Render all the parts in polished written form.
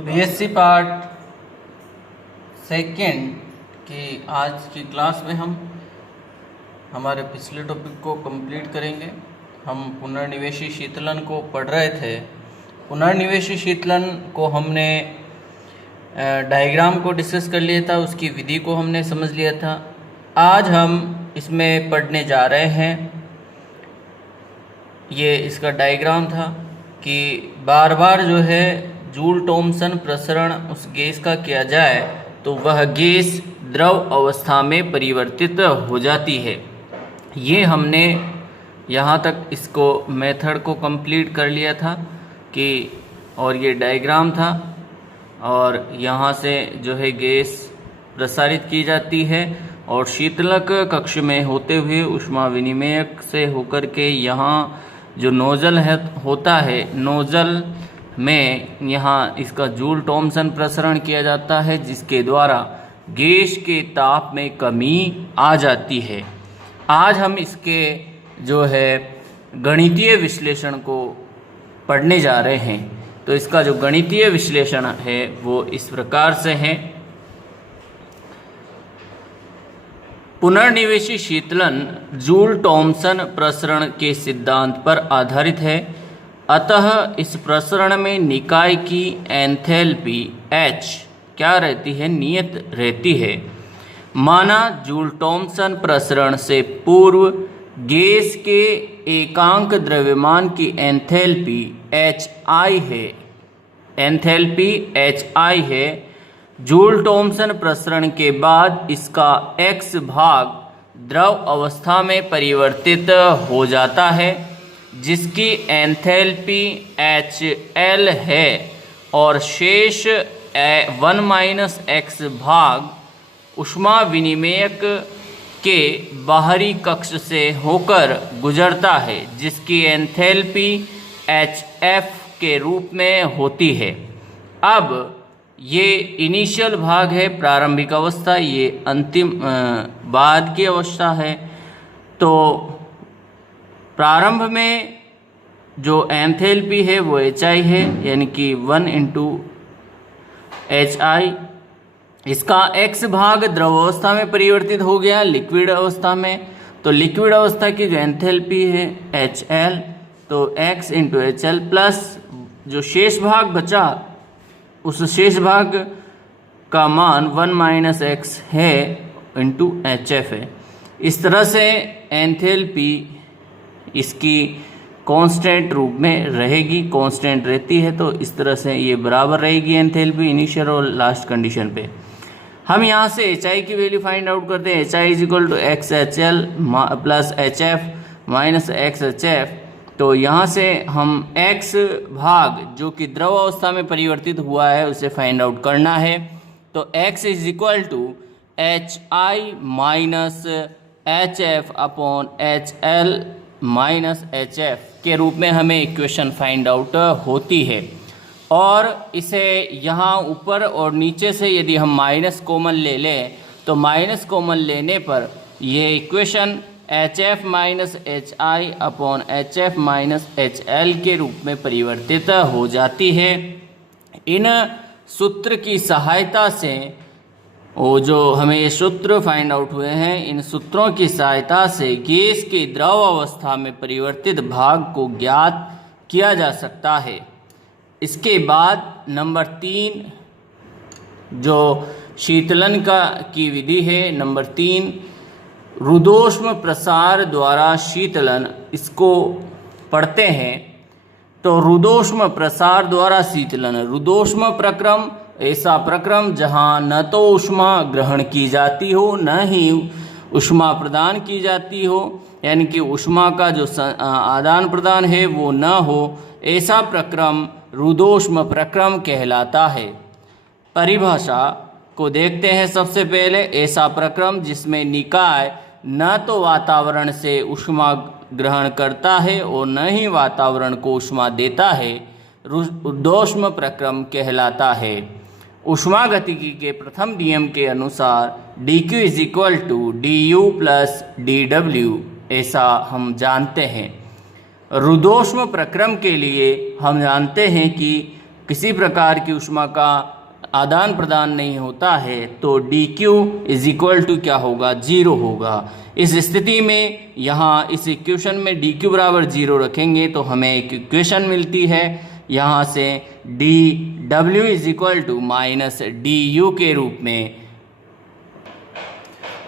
BSc part second की आज की क्लास में हम हमारे पिछले टॉपिक को कंप्लीट करेंगे। हम पुनर्निवेशी शीतलन को पढ़ रहे थे। पुनर्निवेशी शीतलन को हमने डायग्राम को डिस्कस कर लिया था, उसकी विधि को हमने समझ लिया था। आज हम इसमें पढ़ने जा रहे हैं, ये इसका डायग्राम था कि बार बार जो है जूल थॉमसन प्रसरण उस गैस का किया जाए तो वह गैस द्रव अवस्था में परिवर्तित हो जाती है। ये हमने यहाँ तक इसको मेथड को कंप्लीट कर लिया था कि और ये डायग्राम था और यहाँ से जो है गैस प्रसारित की जाती है और शीतलक कक्ष में होते हुए ऊष्मा विनिमयक से होकर के यहाँ जो नोजल है होता है, नोजल में यहाँ इसका जूल थॉमसन प्रसरण किया जाता है, जिसके द्वारा गैस के ताप में कमी आ जाती है। आज हम इसके जो है गणितीय विश्लेषण को पढ़ने जा रहे हैं। तो इसका जो गणितीय विश्लेषण है वो इस प्रकार से है। पुनर्निवेशी शीतलन जूल थॉमसन प्रसरण के सिद्धांत पर आधारित है। अतः इस प्रसरण में निकाय की एंथैल्पी H क्या रहती है? नियत रहती है। माना जूल थॉमसन प्रसरण से पूर्व गैस के एकांक द्रव्यमान की एंथैल्पी HI है। एंथैल्पी HI है। जूल थॉमसन प्रसरण के बाद इसका X भाग द्रव अवस्था में परिवर्तित हो जाता है, जिसकी एंथैल्पी HL है और शेष 1 - X भाग ऊष्मा विनिमयक के बाहरी कक्ष से होकर गुजरता है, जिसकी एंथैल्पी HF के रूप में होती है। अब ये इनिशियल भाग है, प्रारंभिक अवस्था, ये अंतिम बाद की अवस्था है। तो प्रारंभ में जो एंथैल्पी है वो HI है, यानी कि 1 × HI। इसका X भाग द्रव अवस्था में परिवर्तित हो गया लिक्विड अवस्था में। तो लिक्विड अवस्था की जो एंथैल्पी है HL, तो X × HL प्लस जो शेष भाग बचा उस शेष भाग का मान 1 - X है × HF है। इस तरह से एंथैल्पी इसकी कांस्टेंट रूप में रहेगी, कांस्टेंट रहती है। तो इस तरह से ये बराबर रहेगी एंथैल्पी इनिशियल और लास्ट कंडीशन पे। हम यहाँ से HI की वैल्यू फाइंड आउट करते हैं। HI = XHL + HF - XHF। तो यहाँ से हम X भाग जो कि द्रव अवस्था में परिवर्तित हुआ है उसे फाइंड आउट करना है। तो X = HI - HF/HL - HF के रूप में हमें इक्वेशन फाइंड आउट होती है। और इसे यहाँ ऊपर और नीचे से यदि हम माइनस कॉमन ले लें तो माइनस कॉमन लेने पर ये इक्वेशन HF - HI/HF - HL के रूप में परिवर्तित हो जाती है। इन सूत्र की सहायता से वो जो हमें ये सूत्र फाइंड आउट हुए हैं, इन सूत्रों की सहायता से गैस के द्रव अवस्था में परिवर्तित भाग को ज्ञात किया जा सकता है। इसके बाद नंबर 3 जो शीतलन की विधि है, नंबर 3 रुद्धोष्म प्रसार द्वारा शीतलन, इसको पढ़ते हैं। तो रुद्धोष्म प्रसार द्वारा शीतलन, रुद्धोष्म प्रक्रम ऐसा प्रक्रम जहाँ न तो ऊष्मा ग्रहण की जाती हो न ही ऊष्मा प्रदान की जाती हो, यानी कि ऊष्मा का जो आदान प्रदान है वो न हो, ऐसा प्रक्रम रुद्धोष्म प्रक्रम कहलाता है। परिभाषा को देखते हैं सबसे पहले। ऐसा प्रक्रम जिसमें निकाय न तो वातावरण से ऊष्मा ग्रहण करता है और न ही वातावरण को ऊष्मा देता है, रुद्धोष्म प्रक्रम कहलाता है। ऊष्मागतिकी के प्रथम नियम के अनुसार dq = du + dw, ऐसा हम जानते हैं। रुद्धोष्म प्रक्रम के लिए हम जानते हैं कि किसी प्रकार की ऊष्मा का आदान प्रदान नहीं होता है तो dq इज इक्वल टू क्या होगा, 0 होगा। इस स्थिति में यहाँ इस इक्वेशन में dq बराबर 0 रखेंगे तो हमें एक इक्वेशन मिलती है यहाँ से dw is equal to minus du के रूप में।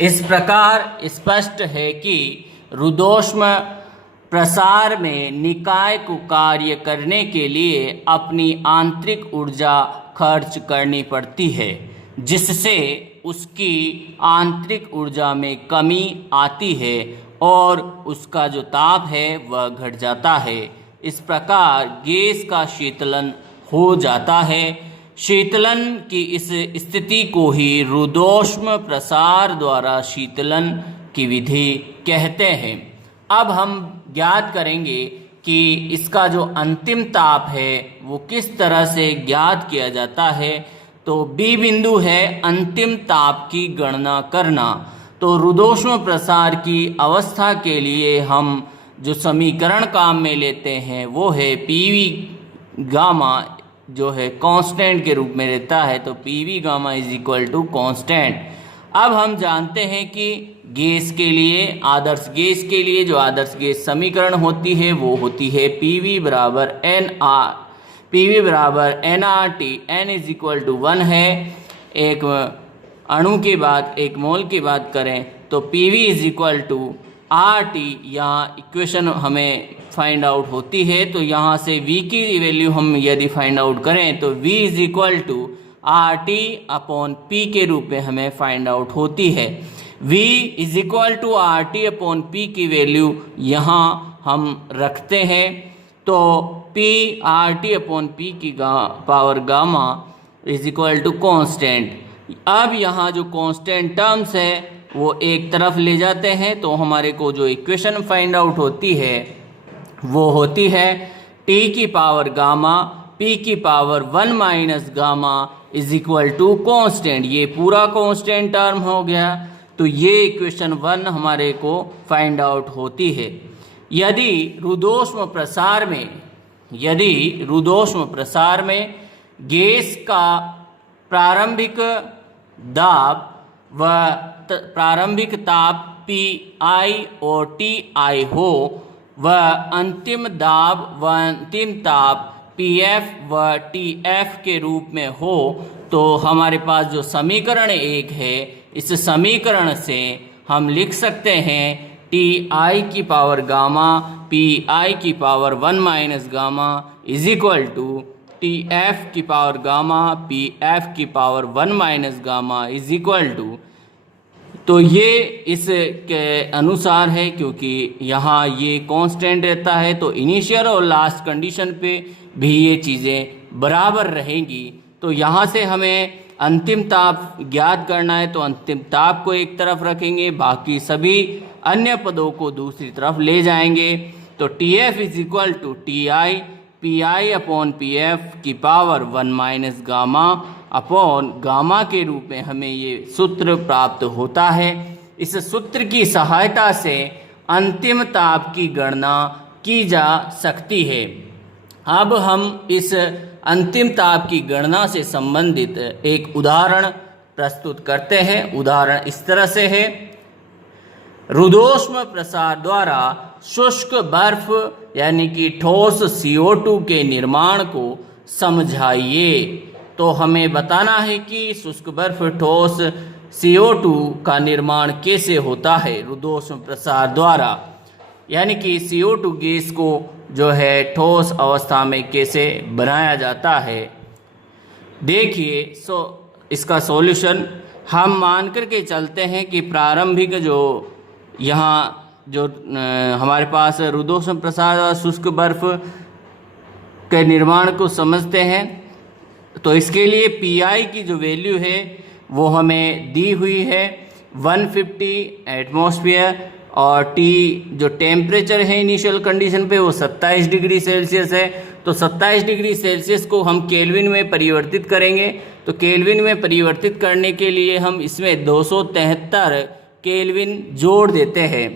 इस प्रकार स्पष्ट है कि रुद्धोष्म प्रसार में निकाय को कार्य करने के लिए अपनी आंतरिक ऊर्जा खर्च करनी पड़ती है, जिससे उसकी आंतरिक ऊर्जा में कमी आती है और उसका जो ताप है वह घट जाता है। इस प्रकार गैस का शीतलन हो जाता है। शीतलन की इस स्थिति को ही रुद्धोष्म प्रसार द्वारा शीतलन की विधि कहते हैं। अब हम ज्ञात करेंगे कि इसका जो अंतिम ताप है वो किस तरह से ज्ञात किया जाता है। तो बी बिंदु है अंतिम ताप की गणना करना। तो रुद्धोष्म प्रसार की अवस्था के लिए हम जो समीकरण काम में लेते हैं वो है पीवी गामा जो है कांस्टेंट के रूप में रहता है। तो PV gamma is equal to constant. अब हम जानते हैं कि गैस के लिए, आदर्श गैस के लिए जो आदर्श गैस समीकरण होती है वो होती है पीवी बराबर nRT। n is equal to 1 है। एक अणु के बाद, एक मोल की बात करें तो PV is equal to RT, यहाँ इक्वेशन हमें फाइंड आउट होती है। तो यहाँ से V की वैल्यू हम यदि फाइंड आउट करें तो V is equal to RT upon P के रूप में हमें फाइंड आउट होती है। V is equal to RT upon P की वैल्यू यहाँ हम रखते हैं। तो P RT अपॉन P की power gamma is equal to constant. अब यहाँ जो कॉन्स्टेंट टर्म्स है वो एक तरफ ले जाते हैं तो हमारे को जो इक्वेशन फाइंड आउट होती है वो होती है T की पावर गामा P की power 1 minus gamma is equal to constant. ये पूरा कॉन्स्टेंट टर्म हो गया। तो ये इक्वेशन 1 हमारे को फाइंड आउट होती है। यदि रुद्धोष्म प्रसार में गैस का प्रारंभिक दाब व प्रारंभिक ताप Pi और Ti हो व अंतिम दाब व अंतिम ताप Pf व Tf के रूप में हो तो हमारे पास जो समीकरण 1 है, इस समीकरण से हम लिख सकते हैं Ti की पावर गामा Pi की power 1 minus gamma is equal to Tf की पावर गामा Pf की power 1 minus gamma is equal to. तो ये इस के अनुसार है, क्योंकि यहाँ ये कांस्टेंट रहता है तो इनिशियल और लास्ट कंडीशन पे भी ये चीज़ें बराबर रहेंगी। तो यहाँ से हमें अंतिम ताप ज्ञात करना है तो अंतिम ताप को एक तरफ रखेंगे, बाकी सभी अन्य पदों को दूसरी तरफ ले जाएंगे। तो Tf is equal to Ti Pi upon Pf की power 1 minus gamma upon gamma के रूप में हमें ये सूत्र प्राप्त होता है। इस सूत्र की सहायता से अंतिम ताप की गणना की जा सकती है। अब हम इस अंतिम ताप की गणना से संबंधित एक उदाहरण प्रस्तुत करते हैं। उदाहरण इस तरह से है, रुद्धोष्म प्रसार द्वारा शुष्क बर्फ यानी कि ठोस CO2 के निर्माण को समझाइए। तो हमें बताना है कि शुष्क बर्फ ठोस CO2 का निर्माण कैसे होता है रुद्धोष्म प्रसार द्वारा, यानी कि CO2 गैस को जो है ठोस अवस्था में कैसे बनाया जाता है। देखिए इसका सॉल्यूशन हम मान करके चलते हैं कि प्रारंभिक जो यहाँ जो हमारे पास रुद्धोष्म प्रसार और शुष्क बर्फ के निर्माण को समझते हैं। तो इसके लिए Pi की जो वैल्यू है वो हमें दी हुई है 150 एटमॉस्फेयर और T जो टेम्परेचर है इनिशियल कंडीशन पे वो 27 डिग्री सेल्सियस है। तो 27 डिग्री सेल्सियस को हम केल्विन में परिवर्तित करेंगे। तो केल्विन में परिवर्तित करने के लिए हम इसमें 273 केल्विन जोड़ देते हैं।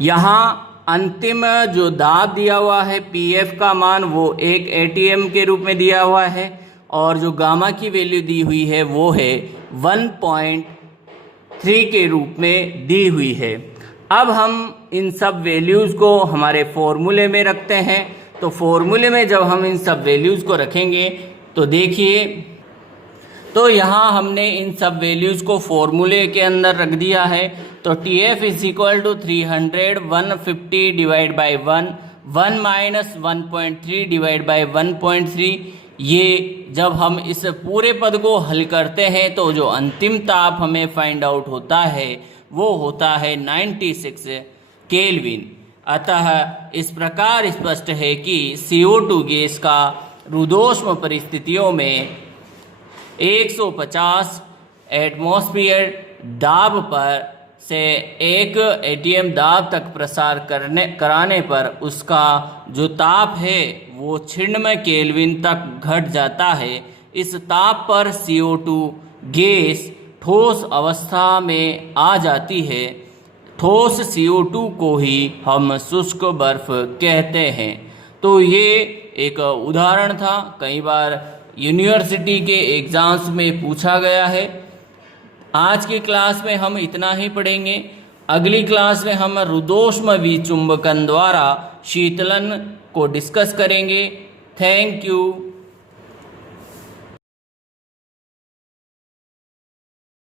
यहाँ अंतिम जो दाब दिया हुआ है PF का मान वो 1 ATM के रूप में दिया हुआ है और जो गामा की वैल्यू दी हुई है वो है 1.3 के रूप में दी हुई है। अब हम इन सब वैल्यूज़ को हमारे फॉर्मूले में रखते हैं। तो फॉर्मूले में जब हम इन सब वैल्यूज़ को रखेंगे तो देखिए, तो यहाँ हमने इन सब वैल्यूज़ को फॉर्मूले के अंदर रख दिया है। तो TF is equal to 300 150 divide by 1 minus 1.3 divide by 1.3। ये जब हम इस पूरे पद को हल करते हैं तो जो अंतिम ताप हमें फाइंड आउट होता है वो होता है 96 केल्विन। अतः इस प्रकार स्पष्ट है कि CO2 गैस का रुद्धोष्म परिस्थितियों में 150 एटमॉस्फेयर दाब पर से 1 ATM दाब तक प्रसार कराने पर उसका जो ताप है वो 96 केल्विन तक घट जाता है। इस ताप पर CO2 गैस ठोस अवस्था में आ जाती है। ठोस CO2 को ही हम शुष्क बर्फ कहते हैं। तो ये एक उदाहरण था, कई बार यूनिवर्सिटी के एग्ज़ाम्स में पूछा गया है। आज की क्लास में हम इतना ही पढ़ेंगे। अगली क्लास में हम रुद्धोष्म विचुंबकन द्वारा शीतलन को डिस्कस करेंगे। Thank you.